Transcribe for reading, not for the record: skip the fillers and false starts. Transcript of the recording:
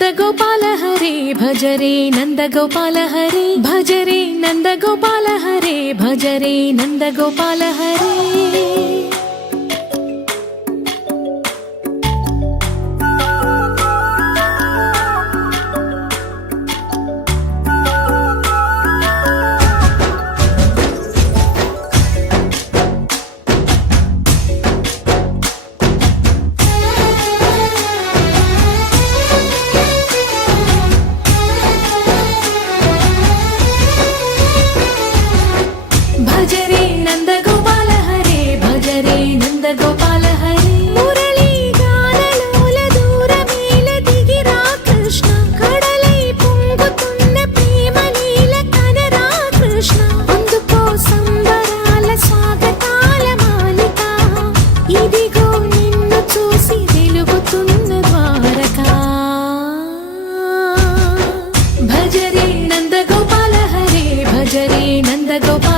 नन्दगोपाल हरे भज रे नन्दगोपाल हरे भज रे नन्दगोपाल हरे भज रे नन्दगोपाल हरे भज रे नन्दगोपाल हरे भज रे नन्दगोपाल हरे मुरली गानलोल दूरमेल दिगिरा कृष्ण कड़लै పొంగుతున్న ప్రేమలీల కనరా కృష్ణ అందుకో సంబరాల స్వాగతాల మాలిక ఇదిగో నిన్ను చూసి వెలుగుతున్న ద్వారకా भज रे नन्दगोपाल हरे भज रे नन्दगोपाल